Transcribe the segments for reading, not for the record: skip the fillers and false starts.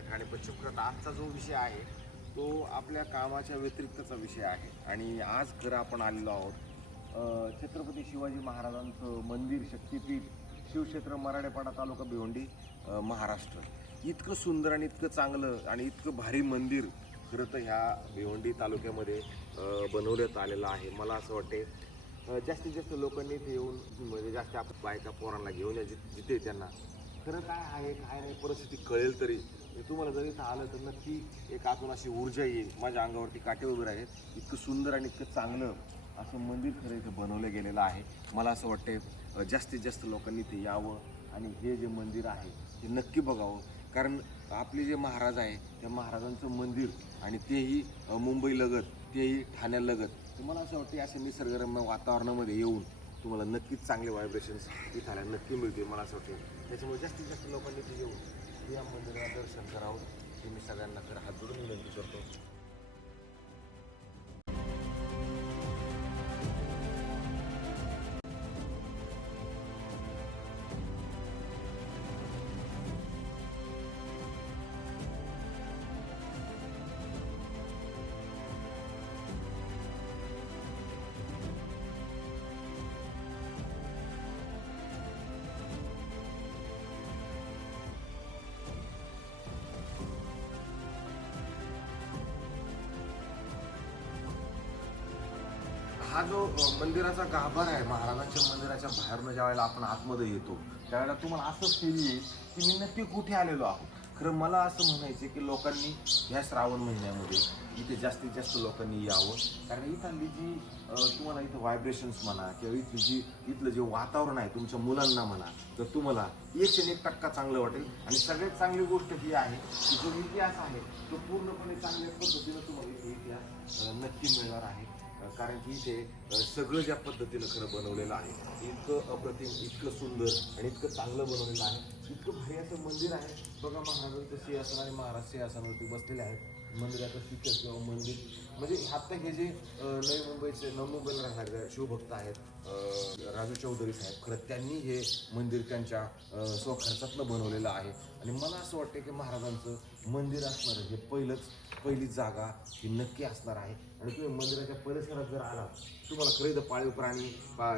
आपल्या ठाणे पश्चिम. खरं तर आजचा जो विषय आहे तो आपल्या कामाच्या व्यतिरिक्तचा विषय आहे आणि आज खरं आपण आलेलो आहोत छत्रपती शिवाजी महाराजांचं मंदिर, शक्तिपीठ, शिवक्षेत्र, मराठेपाडा तालुका भिवंडी, महाराष्ट्र. इतकं सुंदर आणि इतकं चांगलं आणि इतकं भारी मंदिर खरं तर ह्या भिवंडी तालुक्यामध्ये बनवण्यात आलेलं आहे. मला असं वाटते जास्तीत जास्त लोकांनी इथे येऊन म्हणजे जास्त आपण बायका पोरांना घेऊन या जिथे त्यांना खरं काय आहे काय नाही परिस्थिती कळेल तरी तुम्हाला जर इथं आलं तर नक्की एक आतून अशी ऊर्जा येईल. माझ्या अंगावरती काटे वगैरे आहेत. इतकं सुंदर आणि इतकं चांगलं असं मंदिर खरं इथं बनवलं गेलेलं आहे. मला असं वाटते जास्तीत जास्त लोकांनी इथे यावं आणि हे जे मंदिर आहे ते नक्की बघावं. कारण आपले जे महाराज आहे त्या महाराजांचं मंदिर आणि तेही मुंबईलगत, तेही ठाण्यालगत. तर मला असं वाटतं अशा निसर्गरम्य वातावरणामध्ये येऊन तुम्हाला नक्कीच चांगले व्हायब्रेशन्स इथं नक्की मिळतील. मला असं वाटतं त्याच्यामुळे जास्तीत जास्त लोकांनी इथे येऊन या मंदिराला दर्शन करावं हे मी सगळ्यांना खरं हात जोडून विनंती करतो. हा जो मंदिराचा गाभार आहे, महाराजांच्या मंदिराच्या बाहेरनं ज्या वेळेला आपण आतमध्ये येतो त्यावेळेला तुम्हाला असं फील येईल की मी नक्की कुठे आलेलो आहोत. खरं मला असं म्हणायचं की लोकांनी ह्या श्रावण महिन्यामध्ये इथे जास्तीत जास्त लोकांनी यावं. कारण इथली जी तुम्हाला इथं व्हायब्रेशन्स म्हणा किंवा इथलं जे वातावरण आहे तुमच्या मुलांना म्हणा तर तुम्हाला 1% चांगलं वाटेल. आणि सगळ्यात चांगली गोष्ट ही आहे की जो इतिहास आहे तो पूर्णपणे चांगल्या पद्धतीनं तुम्हाला इथे इतिहास नक्की मिळणार आहे. कारण की इथे सगळं ज्या पद्धतीनं खरं बनवलेलं आहे इतकं अप्रतिम, इतकं सुंदर आणि इतकं चांगलं बनवलेलं आहे. इतकं भारी असं मंदिर आहे. बघा महाराजांचं सिंहासन आणि महाराज सिंहासनावरती बसलेले आहेत. मंदिराचं शिखर किंवा मंदिर म्हणजे आत्ता हे जे नवी मुंबईला राहणारे शिवभक्त आहेत राजू चौधरी साहेब, खरं त्यांनी हे मंदिर त्यांच्या स्वखर्चातलं बनवलेलं आहे. आणि मला असं वाटतं की महाराजांचं मंदिर असणारं हे पहिली जागा ही नक्की असणार आहे. आणि तुम्ही मंदिराच्या परिसरात जर आला तुम्हाला खरं इथं पाळीव प्राणी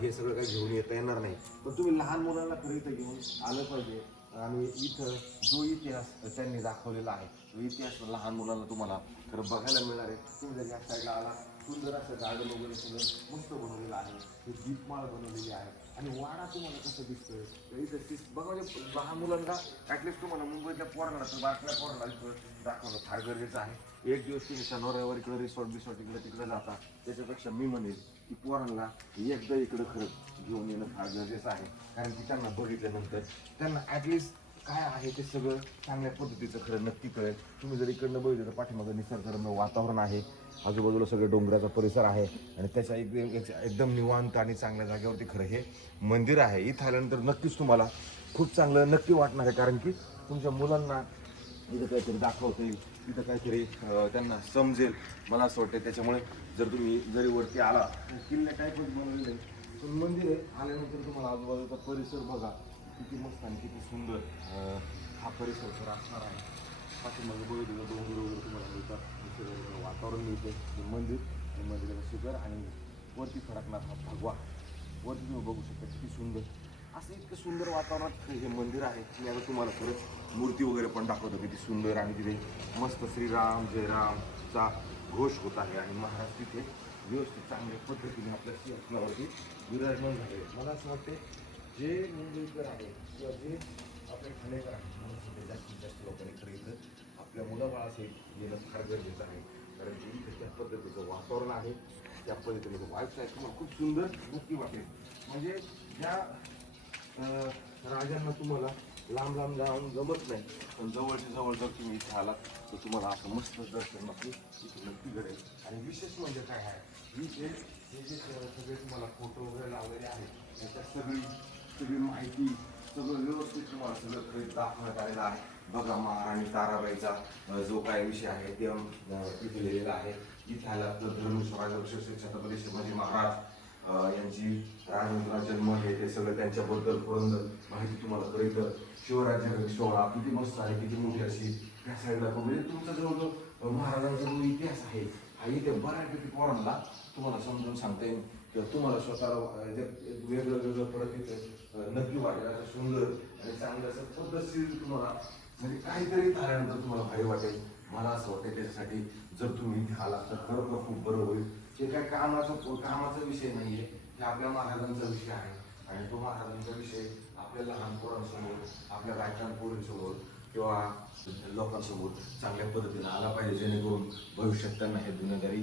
हे सगळं काही घेऊन येता येणार नाही. पण तुम्ही लहान मुलांना खरं इथं घेऊन आलं पाहिजे. आणि इथं जो इतिहास त्यांनी दाखवलेला आहे तो इतिहास लहान मुलांना तुम्हाला खरं बघायला मिळणार आहे. तुम्ही जर या साईडला आला सुंदर असं गार्डन वगैरे सगळं मस्त बनवलेलं आहे. हे दीपमाळ बनवलेली आहे आणि वाडा तुम्हाला कसं दिसतोय तर इथं बघा म्हणजे लहान मुलांना ॲटलिस्ट तुम्हाला मुंबईतल्या पोरांना तर बाटल्या पोरांना इथं दाखवणं फार गरजेचं आहे. एक दिवस तुम्ही शनिवार रविवार इकडे रिसॉर्ट इकडे तिकडे जाता त्याच्यापेक्षा मी म्हणेन की पोरांना एकदा इकडं खरं घेऊन येणं फार गरजेचं आहे. कारण की त्यांना बघितल्यानंतर त्यांना ॲटलिस्ट काय आहे ते सगळं चांगल्या पद्धतीचं खरं नक्की कळेल. तुम्ही जर इकडनं बघितलं तर पाठीमागं निसर्गरम्य वातावरण आहे, आजूबाजूला सगळं डोंगराचा परिसर आहे आणि त्याच्या एकदम निवांत आणि चांगल्या जागेवरती खरं हे मंदिर आहे. इथं आल्यानंतर नक्कीच तुम्हाला खूप चांगलं नक्की वाटणार आहे. कारण की तुमच्या मुलांना इथं काहीतरी दाखवता येईल, इथं काहीतरी त्यांना समजेल. मला असं वाटतं त्याच्यामुळे जरी वरती आला किल्ल्या टाईपच बनवलेले पण मंदिर आहे. आल्यानंतर तुम्हाला आजूबाजूचा परिसर बघा किती मस्त आणि किती सुंदर हा परिसर तर असणार आहे. पाठीमागे बघितलं डोंगर वगैरे तुम्हाला मिळतात, वातावरण मिळते. मंदिराचं शिखर आणि वरती फडकणार हा भगवा वरती तुम्ही बघू शकता किती सुंदर असं इतकं सुंदर वातावरणात हे मंदिर आहे. मी आता तुम्हाला खरंच मूर्ती वगैरे पण दाखवतो किती सुंदर आणि तिथे मस्त श्रीराम जयरामचा घोष होत आहे आणि महाराज तिथे व्यवस्थित चांगल्या पद्धतीने आपल्या सिंहासनावरती विराजमान झाले. मला असं वाटते जे मुंबईकर आहे किंवा जे आपले ठाणेकर आहेत मला सध्या जास्तीत जास्त लोकांनी खरं इथं आपल्या मुलाबाळासहित येणं फार गरजेचं आहे. कारण की इथं त्या पद्धतीचं वातावरण आहे, त्या पद्धतीने वाईफ आहे तुम्हाला खूप सुंदर नक्की वाटेल. म्हणजे ज्या राजांना तुम्हाला लांब जाऊन जमत नाही पण जवळच्या जवळ जर तुम्ही इथे आलात तर तुम्हाला असं मस्त दर्शन नक्की इथे नक्की घडेल. आणि विशेष म्हणजे काय आहे हे जे सगळे तुम्हाला फोटो वगैरे लावलेले आहेत त्याच्यात सगळी माहिती सगळं व्यवस्थित तुम्हाला सगळं खरं दाखवण्यात आलेलं आहे. बघा महाराणी ताराबाईचा जो काय विषय आहे ते तिथे लिहिलेला आहे. इथे आला तर धर्मेश्वर छत्रपती शिवाजी महाराज यांची राजवंतरा जन्म हे ते सगळं त्यांच्याबद्दल पुरंदर माहिती तुम्हाला खरं तर शिवराज्य सोहळा किती मस्त आहे, किती मोठी अशी त्या साईडला म्हणजे तुमचा जवळजवळ महाराजांचा जो इतिहास आहे हा इथे बऱ्यापैकी पोरांना तुम्हाला समजून सांगता येईल किंवा तुम्हाला स्वतःला वेगळं वेगळं परत इथे नक्की वाटेल असं सुंदर आणि चांगलं असं पद्धतशीर तुम्हाला म्हणजे काहीतरी झाल्यानंतर तुम्हाला भारी वाटेल. मला असं वाटतं त्याच्यासाठी जर तुम्ही इथे आला तर खरोखर खूप बरं होईल. हे काय कामाचा विषय नाही आहे, हे आपल्या महाराजांचा विषय आहे आणि तो महाराजांचा विषय आपल्या लहान पोरांसमोर आपल्या बायकांपोरींसमोर किंवा लोकांसमोर चांगल्या पद्धतीने आला पाहिजे, जेणेकरून भविष्यात त्यांना हे दुनियादारी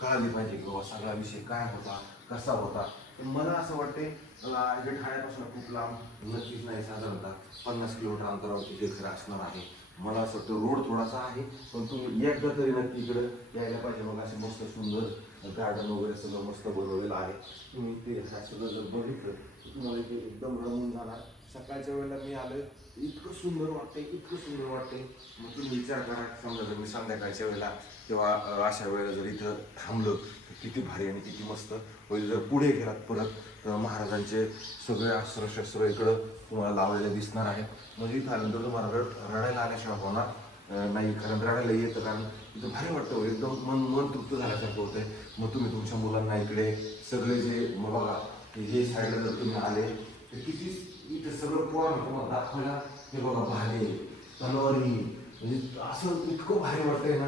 कळाली पाहिजे की बाबा सगळा विषय काय होता कसा होता. पण मला असं वाटते हे ठाण्यापासून खूप लांब नक्कीच नाही, साधारणतः 50 किलोमीटर अंतरावरती जे घर असणार आहे. मला असं वाटतं रोड थोडासा आहे पण तुम्ही एकदा तरी नक्की इकडं यायला पाहिजे. मग असे मस्त सुंदर गार्डन वगैरे सगळं मस्त बनवलेलं आहे. तुम्ही ते सगळं जर बघितलं तर तुम्हाला इथे एकदम रमून जाणार. सकाळच्या वेळेला मी आलं इतकं सुंदर वाटतंय, इतकं सुंदर वाटतंय. मग तुम्ही विचार करा, समजा जर मी संध्याकाळच्या वेळेला किंवा अशा वेळेला जर इथं थांबलं तर किती भारी आणि किती मस्त होईल. जर पुढे गेलात परत महाराजांचे सगळे अस्त्रशस्त्र इकडं तुम्हाला लावलेले दिसणार आहे. म्हणजे इथं आल्यानंतर तुम्हाला रडायला आल्याशिवाय होणार नाही, कारण रडायला येतं, कारण इथं भारी वाटतं, एकदम मन तृप्त झाल्यासारखं होतंय. मग तुम्ही तुमच्या मुलांना इकडे सगळे जे मग बघा हे साईडला जर तुम्ही आले तर किती इथं सगळं पोरांना तुम्हाला दाखवायला हे बघा भाले तलवारी म्हणजे असं इतकं भारी वाटतंय ना.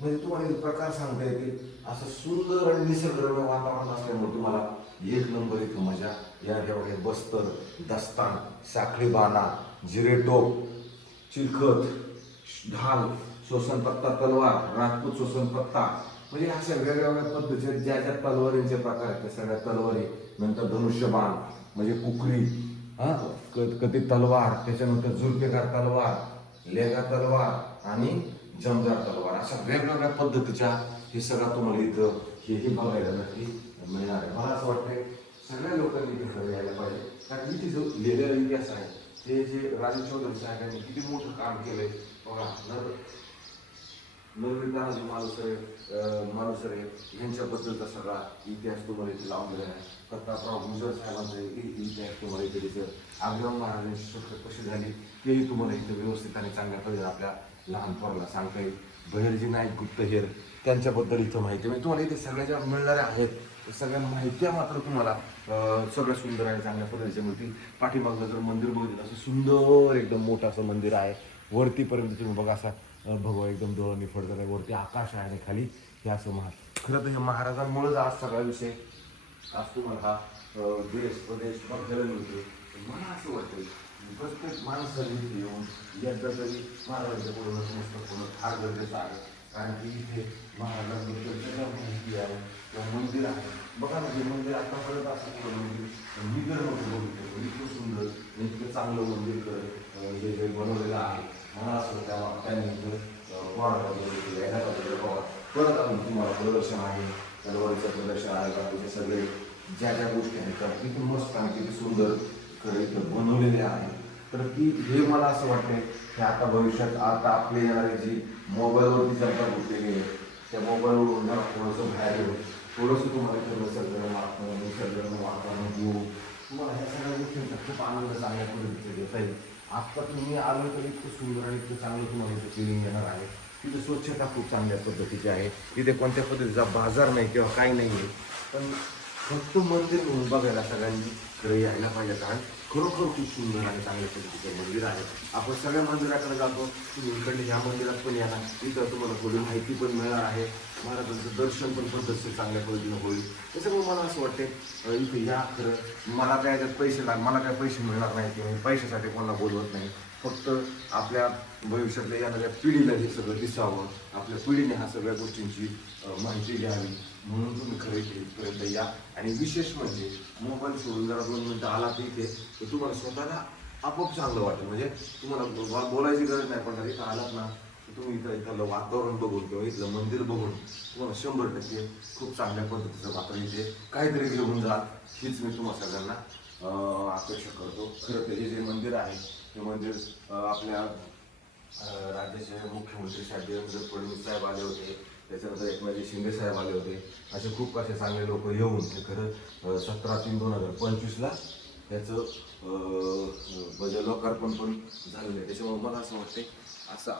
म्हणजे तुम्हाला एक प्रकार सांगता येतील असं सुंदर आणि निसर्गरम्य वातावरण असल्यामुळे तुम्हाला एक नंबर इथं मजा. या ठिकाणी बस्तर, दस्तान, साखळी बाणा, जिरेटोप, चिलखत, ढाल, शोषण पत्ता तलवार, राजपूत शोषण पत्ता, म्हणजे अशा वेगवेगळ्या पद्धतीचे ज्या ज्या तलवारींचे प्रकार आहेत त्या सगळ्या तलवारी. नंतर धनुष्यबाण म्हणजे कुकरी, कधी तलवार, त्याच्यानंतर जुल्फेकार तलवार, लेगा तलवार आणि जमदार तलवार, अशा वेगवेगळ्या पद्धतीच्या हे सगळं तुम्हाला इथं हेही बघायला नक्की मिळणार आहे. मला असं वाटतंय सगळ्या लोकांनी इथे खरं यायला पाहिजे, कारण इथे जो लिहिलेला इतिहास आहे ते जे राजे चौधरी साहेबांनी किती मोठं काम केलंय बघा. नरविंदाजी मालुसरे यांच्याबद्दलचा सगळा इतिहास तुम्हाला इथे लावलेला आहे. प्रतापराव गुजर साहेबांचा इतिहास तुम्हाला इथे दिसेल. आगगाव महाराजांची शपथ कशी झाली तेही तुम्हाला इथे व्यवस्थित आणि चांगल्या पद्धतीने आपल्या लहान पोराला सांगता येईल. बहिर्जी नाईक गुप्तहेर त्यांच्याबद्दल इथं माहिती म्हणजे तुम्हाला इथे सगळ्या ज्या मिळणाऱ्या आहेत सगळ्यांना माहिती मात्र तुम्हाला सगळं सुंदर आणि चांगल्या पद्धतीच्या मिळतील. पाठीमागलं जर मंदिर बघितलं असं सुंदर एकदम मोठं असं मंदिर आहे. वरतीपर्यंत तुम्ही बघा असा भगवा एकदम डोळं निफडत आहे. वरती आकाश आहे आणि खाली हे असं खरं तर हे महाराजांमुळेच आज सगळा विषय आज तुम्हाला हा देश प्रदेश बघायला मिळतो. मला असं वाटतं प्रत्येक माणसाने येऊन एकदा तरी महाराजांच्या पुढे नतमस्तक होणं फार गरजेचं आहे. कारण की इथे महाराजांबद्दल सगळ्या माहिती आहे किंवा मंदिर आहे. बघा ना हे मंदिर आतापर्यंत असं केलं मंदिर मी जर नव्हतं बघितलं इतकं सुंदर इतकं चांगलं मंदिर जे बनवलेलं आहे. मला असं त्यांनी यायला पाहिजे. परत अजून तुम्हाला प्रदर्शन आहे, तलवारीचं प्रदर्शन आहे, बाकीचे सगळे ज्या ज्या गोष्टी आहेत त्या किती मस्त आणि किती सुंदर खरं इथं बनवलेले आहे. तर की हे मला असं वाटतंय की आता भविष्यात आता आपले येणारे जी मोबाईलवरती चर्चा घेतलेली आहे त्या मोबाईलवरून जरा थोडंसं बाहेर येऊन थोडंसं तुम्हाला इथं निसर्गरम्य वातावरण घेऊ तुम्हाला ह्या सगळ्या गोष्टींचा खूप आनंद चांगल्या पद्धतीचा घेता येईल. आत्ता तुम्ही आलो तर इतकं सुंदर आणि इतकं चांगलं तुम्हाला इथं फिलिंग येणार आहे. तिथे स्वच्छता खूप चांगल्या पद्धतीची आहे. तिथे कोणत्या पद्धतीचा बाजार नाही किंवा काही नाही आहे. पण फक्त मंदिर म्हणून बघायला सगळ्यांनी खरं यायला पाहिजे, कारण खरोखर खूप सुंदर आणि चांगल्या पद्धतीचं मंदिर आहे. आपण सगळ्या मंदिराकडे जातो, तुम्ही इकडे ह्या मंदिरात पण येणार, इथं तुम्हाला थोडी माहिती पण मिळणार आहे. महाराजांचं दर्शन पण पद्धतशीर चांगल्या पद्धतीनं होईल. त्याच्यामुळे मला असं वाटते इथे या खरं. मला काय त्यात मला काय पैसे मिळणार नाही किंवा पैशासाठी कोणाला बोलवत नाही. फक्त आपल्या भविष्यातल्या येणाऱ्या पिढीला हे सगळं दिसावं, आपल्या पिढीने ह्या सगळ्या गोष्टींची माहिती घ्यावी म्हणून तुम्ही खरं इथपर्यंत या. आणि विशेष म्हणजे मोबाईल सोडून जरा 2 मिनिटं आला तर इथे तर तुम्हाला स्वतःला आपोआप चांगलं वाटेल. म्हणजे तुम्हाला बोलायची गरज नाही पडणार. इथं आलात ना तुम्ही इथलं वातावरण बघून किंवा इथलं मंदिर बघून तुम्हाला 100% खूप चांगल्या पद्धतीचं मात्र इथे काहीतरी घेऊन जा, हीच मी तुम्हाला सगळ्यांना अपेक्षा करतो. खरं तर हे जे मंदिर आहे ते मंदिर आपल्या राज्याचे मुख्यमंत्री साहेब देवेंद्र फडणवीस साहेब आले होते, त्याच्यानंतर एकनाथ शिंदे साहेब आले होते. असे खूप असे चांगले लोक येऊन ते खरं 17/3/2025 त्याचं लोकार्पण पण झालेलं आहे. त्याच्यामुळे मला असं वाटतं असं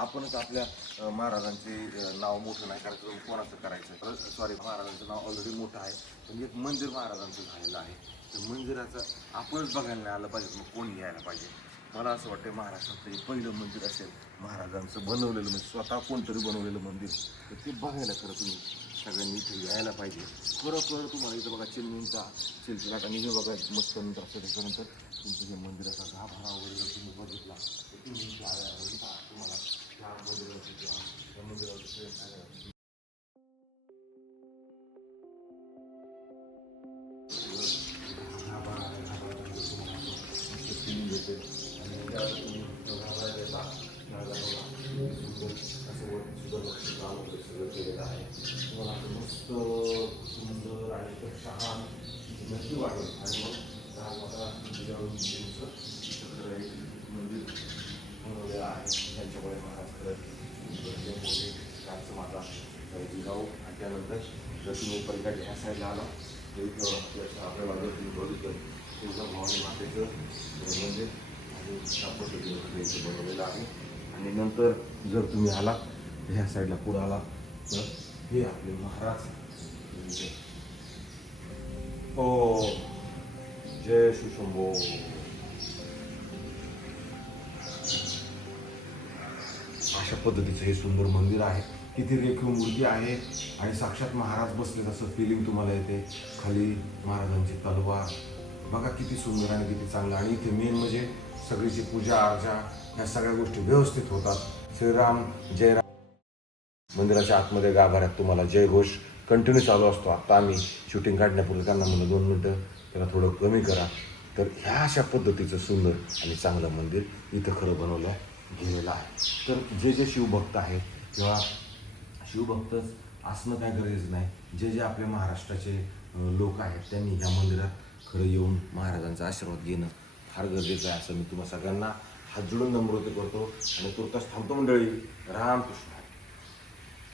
आपणच आपल्या महाराजांचे नाव मोठं नाही करायचं, कोणाचं करायचं, सॉरी महाराजांचं नाव ऑलरेडी मोठं आहे, पण एक मंदिर महाराजांचं झालेलं आहे. तर मंदिराचं आपणच बघायला नाही आलं पाहिजे, मग कोण यायला पाहिजे. मला असं वाटतं महाराष्ट्रातलं हे पहिलं मंदिर असेल महाराजांचं बनवलेलं, म्हणजे स्वतः कोणतरी बनवलेलं मंदिर. तर ते बघायला खरं तुम्ही सगळ्यांनी इथे यायला पाहिजे. खरोखर तुम्हाला इथं बघा चिमणींचा सिलसिलाट आणि हे बघा मस्त नंतर असं त्याच्यानंतर तुमचं जे मंदिराचा गाभारा वगैरे जर तुम्ही बघितला तर तुम्ही तुम्हाला त्या मंदिराची किंवा त्या मंदिराचं फिलिंग येते आणि त्यावर तुम्ही गाभारा देता असं सुंदर लक्ष काम वगैरे सगळं केलेलं आहे. तुम्हाला असं मस्त सुंदर आणि एकदम छान नक्की वाटेल. आणि मग राजमाता तुमचं मंदिर बनवलेलं आहे. त्यांच्यामुळे महाराज करत मोठे कालचं माता जिजाऊ. आणि त्यानंतर जर तुम्ही पलीकडे ह्या साईडला आला तर इथं आपल्याला जर तुम्ही बघितलं तुमचं भवानी मातेचं मंदिर आणि त्या पद्धतीने इथे बनवलेलं आहे. आणि नंतर जर तुम्ही आला ह्या साईडला पुढं आला तर हे आपले महाराज. ओ जय शिवशंभो. अशा पद्धतीचं हे सुंदर मंदिर आहे. किती रेखीव मूर्ती आहे आणि साक्षात महाराज बसले असं फिलिंग तुम्हाला येते. खाली महाराजांची तलवार बघा किती सुंदर आणि किती चांगलं. आणि इथे मेन म्हणजे सगळीची पूजा अर्चा ह्या सगळ्या गोष्टी व्यवस्थित होतात. श्रीराम जय राम. मंदिराच्या आतमध्ये गाभाऱ्यात तुम्हाला जयघोष कंटिन्यू चालू असतो. आत्ता आम्ही शूटिंग काढण्यापूर्वी त्यांना म्हणलं 2 मिनटं त्याला थोडं कमी करा. तर ह्या अशा पद्धतीचं सुंदर आणि चांगलं मंदिर इथं खरं बनवलं गेलेलं आहे. तर जे जे शिवभक्त आहेत किंवा शिवभक्तच असणं काय गरज नाही, जे जे आपले महाराष्ट्राचे लोक आहेत त्यांनी ह्या मंदिरात खरं येऊन महाराजांचा आशीर्वाद घेणं फार गरजेचं आहे असं मी तुम्हा सगळ्यांना हात जोडून नम्र करतो. आणि तुर्तास थांबतो मंडळी. रामकृष्ण.